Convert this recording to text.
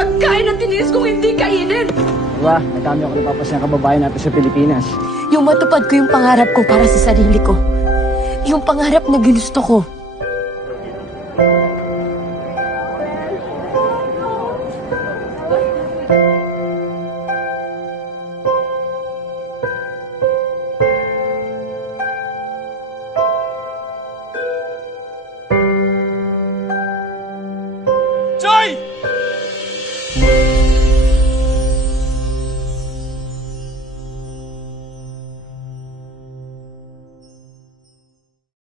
pagkain na tiniis kong hindi kainin. Diba, nadami ako napapasyang kababayan natin sa Pilipinas. Yung matupad ko yung pangarap ko para sa sarili ko. Yung pangarap na ginusto ko.